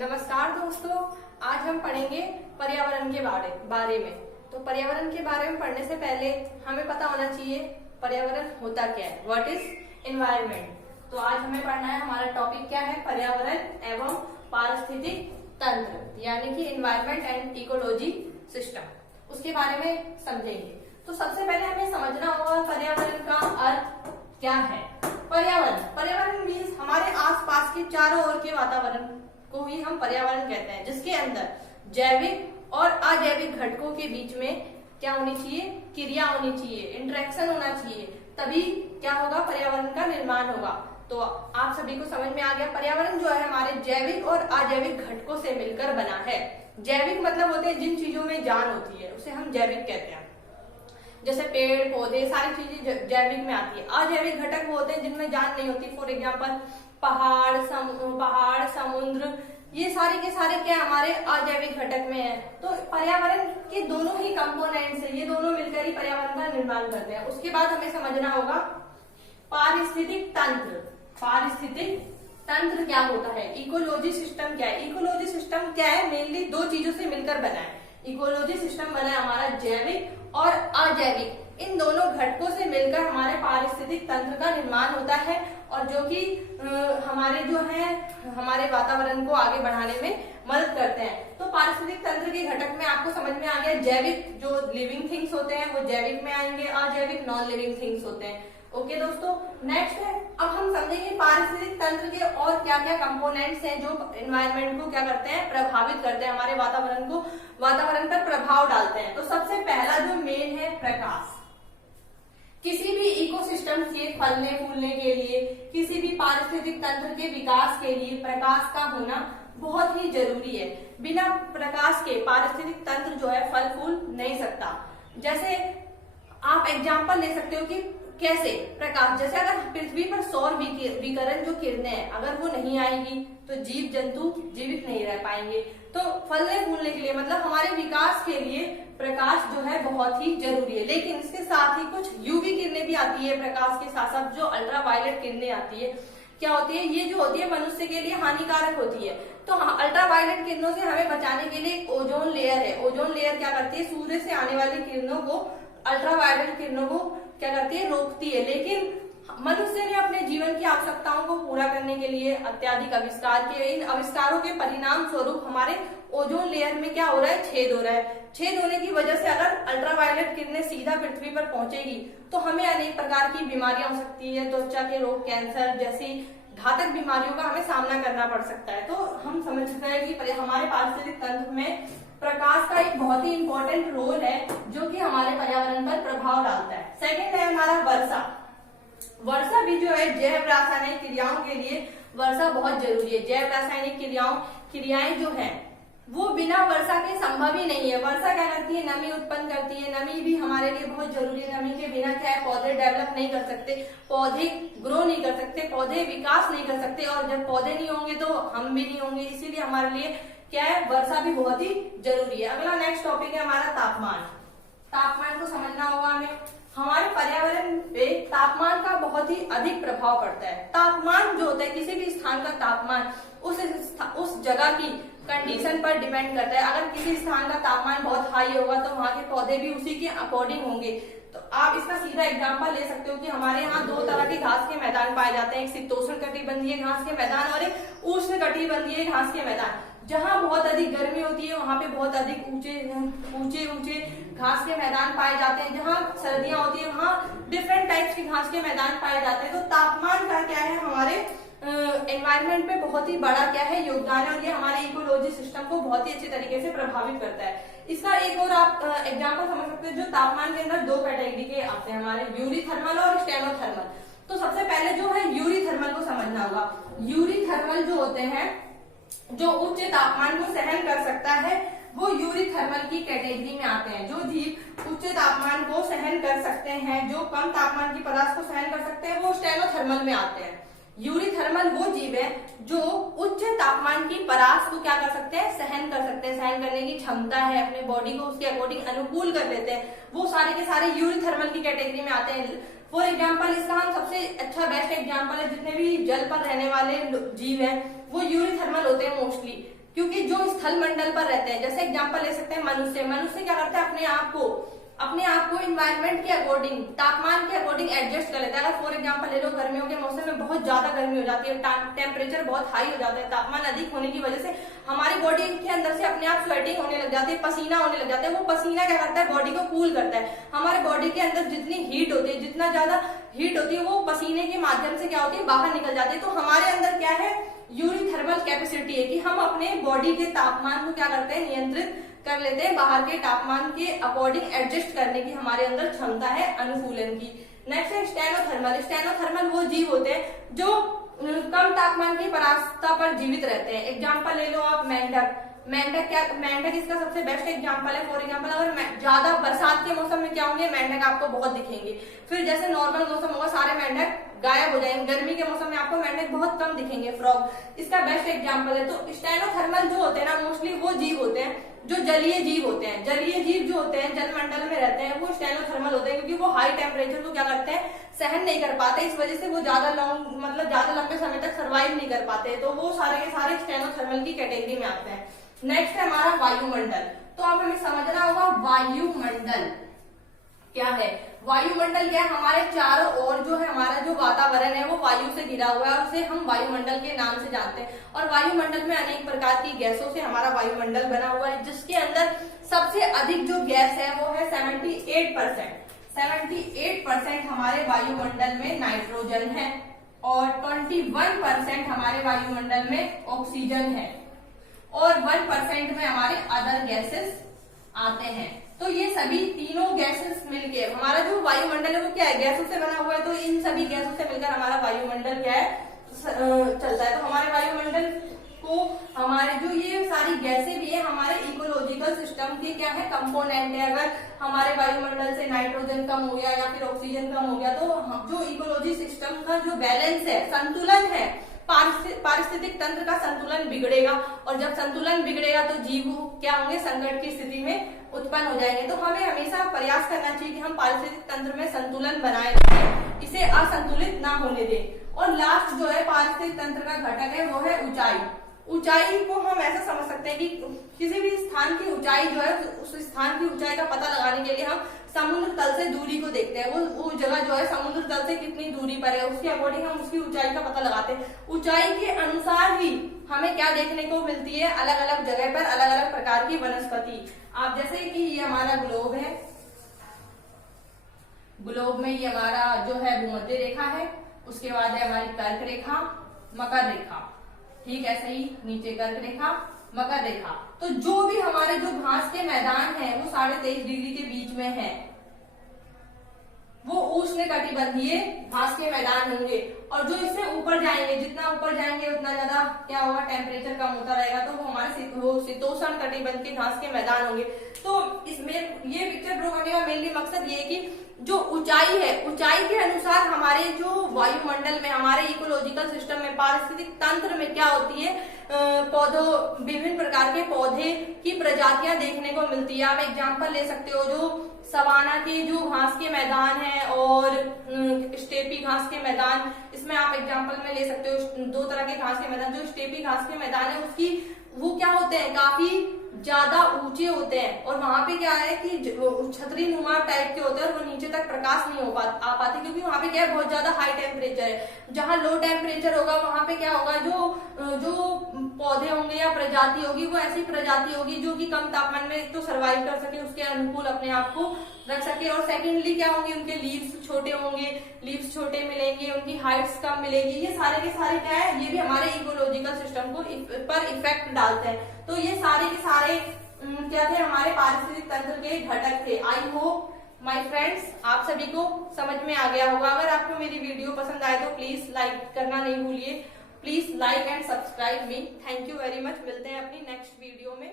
नमस्कार दोस्तों, आज हम पढ़ेंगे पर्यावरण के बारे में। तो पर्यावरण के बारे में पढ़ने से पहले हमें पता होना चाहिए पर्यावरण होता क्या है, व्हाट इज एनवायरनमेंट। तो आज हमें पढ़ना है, हमारा टॉपिक क्या है, पर्यावरण एवं पारिस्थितिक तंत्र, यानी कि एनवायरनमेंट एंड इकोलॉजी सिस्टम, उसके बारे में समझेंगे। तो सबसे पहले हमें समझना होगा पर्यावरण का अर्थ क्या है। पर्यावरण मीन्स हमारे आसपास के चारों ओर के वातावरण को ही हम पर्यावरण कहते हैं, जिसके अंदर जैविक और अजैविक घटकों के बीच में क्या होनी चाहिए, क्रिया होनी चाहिए, इंटरेक्शन होना चाहिए, तभी क्या होगा, पर्यावरण का निर्माण होगा। तो आप सभी को समझ में आ गया, पर्यावरण जो है हमारे जैविक और अजैविक घटकों से मिलकर बना है। जैविक मतलब होते हैं जिन चीजों में जान होती है, उसे हम जैविक कहते हैं, जैसे पेड़ पौधे सारी चीजें जैविक में आती है। अजैविक घटक वो होते हैं जिनमें जान नहीं होती, फॉर एग्जाम्पल पहाड़, समुद्र, ये सारे के सारे क्या हमारे अजैविक घटक में है। तो पर्यावरण के दोनों ही कंपोनेंट्स है, ये दोनों मिलकर ही पर्यावरण का निर्माण करते हैं। उसके बाद हमें समझना होगा पारिस्थितिक तंत्र। पारिस्थितिक तंत्र क्या होता है, इकोलॉजी सिस्टम क्या है। इकोलॉजी सिस्टम क्या है, मेनली दो चीजों से मिलकर बना है। इकोलॉजी सिस्टम बना है हमारा जैविक और अजैविक, इन दोनों घटकों से मिलकर हमारे पारिस्थितिक तंत्र का निर्माण होता है, और जो कि हमारे जो है हमारे वातावरण को आगे बढ़ाने में मदद करते हैं। तो पारिस्थितिक तंत्र के घटक में आपको समझ में आ गया, जैविक जो लिविंग थिंग्स होते हैं वो जैविक में आएंगे, अजैविक नॉन लिविंग थिंग्स होते हैं। ओके दोस्तों, नेक्स्ट है, अब हम समझेंगे पारिस्थितिक तंत्र के और क्या क्या कंपोनेंट्स हैं जो एनवायरनमेंट को क्या करते हैं, प्रभावित करते हैं, हमारे वातावरण पर प्रभाव डालते हैं। तो सबसे पहला जो मेन है प्रकाश। किसी भी इकोसिस्टम के फलने फूलने के लिए, किसी भी पारिस्थितिक तंत्र के विकास के लिए प्रकाश का होना बहुत ही जरूरी है। बिना प्रकाश के पारिस्थितिक तंत्र जो है फल फूल नहीं सकता। जैसे आप एग्जांपल ले सकते हो कि कैसे प्रकाश, जैसे अगर पृथ्वी पर सौर विकिरण जो किरणें हैं अगर वो नहीं आएगी तो जीव जंतु जीवित नहीं रह पाएंगे। तो फलने फूलने के लिए मतलब हमारे विकास के लिए प्रकाश जो है बहुत ही जरूरी है। लेकिन इसके साथ ही कुछ यूवी किरणें भी आती है प्रकाश के साथ साथ, जो अल्ट्रावायलेट किरणें आती है, क्या होती है, ये जो होती है मनुष्य के लिए हानिकारक होती है। तो अल्ट्रावायलेट किरणों से हमें बचाने के लिए ओजोन लेयर है। ओजोन लेयर क्या करती है, सूर्य से आने वाली किरणों को, अल्ट्रावायलेट किरणों को क्या करती है, रोकती है। लेकिन मनुष्य ने अपने जीवन की आवश्यकताओं को पूरा करने के लिए अत्यधिक आविष्कार किए। इन आविष्कारों के परिणाम स्वरूप हमारे ओजोन लेयर में क्या हो रहा है, छेद हो रहा है। छेद होने की वजह से अगर अल्ट्रावायलेट किरणें सीधा पृथ्वी पर पहुंचेगी तो हमें अनेक प्रकार की बीमारियां हो सकती है, त्वचा के रोग, कैंसर जैसी घातक बीमारियों का हमें सामना करना पड़ सकता है। तो हम समझ सकते हैं कि हमारे पारिस्थितिक तंत्र में प्रकाश का एक बहुत ही इंपॉर्टेंट रोल है जो कि हमारे पर्यावरण पर प्रभाव डालता है। सेकंड है हमारा वर्षा। वर्षा भी जो है जैव रासायनिक क्रियाओं के लिए वर्षा बहुत जरूरी है। जैव रासायनिक क्रियाएं जो है वो बिना वर्षा के संभव ही नहीं है। वर्षा क्या करती है, नमी उत्पन्न करती है। नमी भी हमारे लिए बहुत जरूरी है। नमी के बिना क्या है, पौधे डेवलप नहीं कर सकते, पौधे ग्रो नहीं कर सकते, पौधे विकास नहीं कर सकते, और जब पौधे नहीं होंगे तो हम भी नहीं होंगे। इसीलिए हमारे लिए क्या है, वर्षा भी बहुत ही जरूरी है। अगला नेक्स्ट टॉपिक है हमारा तापमान। तापमान को समझना होगा हमें। हमारे पर्यावरण पे तापमान का बहुत ही अधिक प्रभाव पड़ता है। तापमान जो होता है, किसी भी स्थान का तापमान उस जगह की कंडीशन पर डिपेंड करता है। अगर किसी स्थान का तापमान बहुत हाई होगा तो वहाँ के पौधे भी उसी के अकॉर्डिंग होंगे। तो आप इसका सीधा एग्जांपल ले सकते हो कि हमारे यहाँ दो तरह के घास के मैदान पाए जाते हैं, एक शीतोष्ण कटिबंधीय घास के मैदान और एक उष्ण कटिबंधीय घास के मैदान। जहाँ बहुत अधिक गर्मी होती है वहाँ पे बहुत अधिक ऊंचे घास के मैदान पाए जाते हैं। जहाँ सर्दियां होती है वहाँ डिफरेंट टाइप्स के घास के मैदान पाए जाते हैं। तो तापमान का क्या है, हमारे एनवायरनमेंट पे बहुत ही बड़ा क्या है योगदान है, और ये हमारे इकोलॉजी सिस्टम को बहुत ही अच्छे तरीके से प्रभावित करता है। इसका एक और आप एग्जांपल समझ सकते हैं, जो तापमान के अंदर दो कैटेगरी के आते हैं हमारे, यूरीथर्मल और स्टेनोथर्मल। तो सबसे पहले जो है यूरीथर्मल को समझना होगा। यूरीथर्मल जो होते हैं, जो उच्च तापमान को सहन कर सकता है, वो यूरीथर्मल की कैटेगरी में आते हैं। जो जीव उच्च तापमान को सहन कर सकते हैं, जो कम तापमान की पदार्थ को सहन कर सकते हैं, वो स्टेनोथर्मल में आते हैं। यूरीथर्मल वो जीव है जो उच्च तापमान की परास को क्या कर सकते हैं, सहन कर सकते हैं, सहन करने की क्षमता है, अपने बॉडी को उसके अकॉर्डिंग अनुकूल कर लेते हैं। वो सारे के सारे यूरीथर्मल की कैटेगरी में आते हैं। फॉर एग्जाम्पल, इसका हम सबसे अच्छा बेस्ट एग्जाम्पल है, जितने भी जल पर रहने वाले जीव हैं वो यूरीथर्मल होते हैं मोस्टली। क्योंकि जो स्थल मंडल पर रहते हैं, जैसे एग्जांपल ले सकते हैं मनुष्य। मनुष्य क्या करता है, अपने आप को इन्वायरमेंट के अकॉर्डिंग, तापमान के अकॉर्डिंग एडजस्ट कर लेता है। अगर फॉर एग्जांपल ले लो, गर्मियों के मौसम में बहुत ज्यादा गर्मी हो जाती है, टेम्परेचर बहुत हाई हो जाता है, तापमान अधिक होने की वजह से हमारी बॉडी के अंदर से अपने आप स्वेटिंग होने लग जाती है, पसीना होने लग जाता है। वो पसीना क्या करता है, बॉडी को कूल करता है। हमारे बॉडी के अंदर जितनी हीट होती है, जितना ज्यादा हीट होती है, वो पसीने के माध्यम से क्या होती है, बाहर निकल जाती है। तो हमारे अंदर क्या है, यूरिथर्मल कैपेसिटी है कि हम अपने बॉडी के तापमान को क्या करते हैं, नियंत्रित कर लेते हैं। बाहर के तापमान के अकॉर्डिंग एडजस्ट करने की हमारे अंदर क्षमता है अनुकूलन की। नेक्स्ट है स्टेनोथर्मल। स्टेनोथर्मल वो जीव होते हैं जो कम तापमान की पराकाष्ठा पर जीवित रहते हैं। एग्जांपल ले लो आप मेंढक। मेंढक इसका सबसे बेस्ट एग्जांपल है। फॉर एग्जांपल अगर ज्यादा बरसात के मौसम में क्या होंगे, मेंढक आपको बहुत दिखेंगे। फिर जैसे नॉर्मल मौसम होगा सारे मेंढक गायब हो जाएंगे। गर्मी के मौसम में आपको मेंढक बहुत कम दिखेंगे, फ्रॉग इसका बेस्ट एग्जांपल है। तो स्टेनोथर्मल जो होते हैं ना, मोस्टली वो जीव होते हैं जो जलीय जीव होते हैं। जलीय जीव जो होते हैं, जलमंडल में रहते हैं, वो स्टेनोथर्मल होते हैं, क्योंकि वो हाई टेम्परेचर को क्या करते हैं, सहन नहीं कर पाते। इस वजह से वो ज्यादा लंबे समय तक सर्वाइव नहीं कर पाते। तो वो सारे के सारे स्टेनोथर्मल की कैटेगरी में आते हैं। नेक्स्ट है हमारा वायुमंडल। तो अब हमें समझना होगा वायुमंडल क्या है। वायुमंडल क्या है, हमारे चारों ओर जो है हमारा जो वातावरण है वो वायु से घिरा हुआ है, और उसे हम वायुमंडल के नाम से जानते हैं। और वायुमंडल में अनेक प्रकार की गैसों से हमारा वायुमंडल बना हुआ है, जिसके अंदर सबसे अधिक जो गैस है वो है 78%। 78% हमारे वायुमंडल में नाइट्रोजन है, और 21% हमारे वायुमंडल में ऑक्सीजन है, और 1% में हमारे अदर गैसेस आते हैं। तो ये सभी तीनों गैसेस मिलके हमारा जो वायुमंडल है वो क्या है, गैसों से बना हुआ है। तो इन सभी गैसों से मिलकर हमारा वायुमंडल क्या है, चलता है। तो हमारे वायुमंडल को हमारे जो ये सारी गैसें भी है हमारे इकोलॉजिकल सिस्टम के क्या है, कंपोनेंट है। अगर हमारे वायुमंडल से नाइट्रोजन कम हो गया या फिर ऑक्सीजन कम हो गया, तो जो इकोलॉजी सिस्टम का जो बैलेंस है, संतुलन है, पारिस्थितिक तंत्र का संतुलन बिगड़ेगा। और जब संतुलन बिगड़ेगा तो जीव क्या होंगे, संकट की स्थिति में उत्पन्न हो जाएंगे। तो हमें हमेशा प्रयास करना चाहिए कि हम पारिस्थितिक तंत्र में संतुलन बनाए रखें, इसे असंतुलित ना होने दें। और लास्ट जो है पारिस्थितिक तंत्र का घटक है वो है ऊंचाई। ऊंचाई को हम ऐसा समझ सकते हैं कि किसी भी स्थान की ऊंचाई जो है, उस स्थान की ऊंचाई का पता लगाने के लिए हम समुद्र तल से दूरी को देखते हैं। वो जगह जो है समुद्र तल से कितनी दूरी पर है, उसके अकॉर्डिंग हम उसकी ऊंचाई का पता लगाते हैं। ऊंचाई के अनुसार ही हमें क्या देखने को मिलती है, अलग अलग जगह पर अलग अलग प्रकार की वनस्पति। आप जैसे कि ये हमारा ग्लोब है, ग्लोब में ये हमारा जो है भूमध्य रेखा है, उसके बाद है हमारी कर्क रेखा, मकर रेखा, ठीक ऐसे ही नीचे कर्क रेखा, मकर रेखा। तो जो भी हमारे जो घास के मैदान है वो 23.5 डिग्री के बीच में है, वो उष्णकटिबंधीय घास के मैदान होंगे। और जो इससे ऊपर जाएंगे, जितना ऊपर जाएंगे उतना ज्यादा क्या होगा, टेम्परेचर कम होता रहेगा, तो वो हमारे शीतोष्ण कटिबंध के घास के मैदान होंगे। तो इसमें ये पिक्चर ड्रॉ करने का मेनली मकसद ये है कि जो ऊंचाई है, ऊंचाई के अनुसार हमारे जो वायुमंडल में, हमारे इकोलॉजिकल सिस्टम में, पारिस्थितिक तंत्र में क्या होती है, पौधों, विभिन्न प्रकार के पौधे की प्रजातियां देखने को मिलती है। आप एग्जांपल ले सकते हो, जो सवाना के जो घास के मैदान है और स्टेपी घास के मैदान, इसमें आप एग्जांपल में ले सकते हो 2 तरह के घास के मैदान। जो स्टेपी घास के मैदान है उसकी वो क्या होते हैं, काफी ज्यादा ऊंचे होते हैं, और वहां पे क्या है कि छतरी नुमा टाइप के होते हैं, और वो नीचे तक प्रकाश नहीं हो आ पाते, क्योंकि वहां पे क्या है, बहुत ज्यादा हाई टेम्परेचर है। जहां लो टेम्परेचर होगा वहां पे क्या होगा, जो पौधे होंगे या प्रजाति होगी वो ऐसी प्रजाति होगी जो कि कम तापमान में एक तो सर्वाइव कर सके, उसके अनुकूल अपने आप को रख सके, और सेकेंडली क्या होंगे, उनके लीव्स छोटे होंगे, लीव्स छोटे मिलेंगे, उनकी हाइट्स कम मिलेगी। ये सारे के सारे क्या है, ये भी हमारे इकोलॉजिकल सिस्टम को पर इफेक्ट डालते हैं। तो ये सारे के सारे क्या थे, हमारे पारिस्थितिक तंत्र के घटक थे। आई होप माय फ्रेंड्स आप सभी को समझ में आ गया होगा। अगर आपको मेरी वीडियो पसंद आए तो प्लीज लाइक करना नहीं भूलिए। Please like and subscribe me. Thank you very much. मिलते हैं अपनी नेक्स्ट वीडियो में।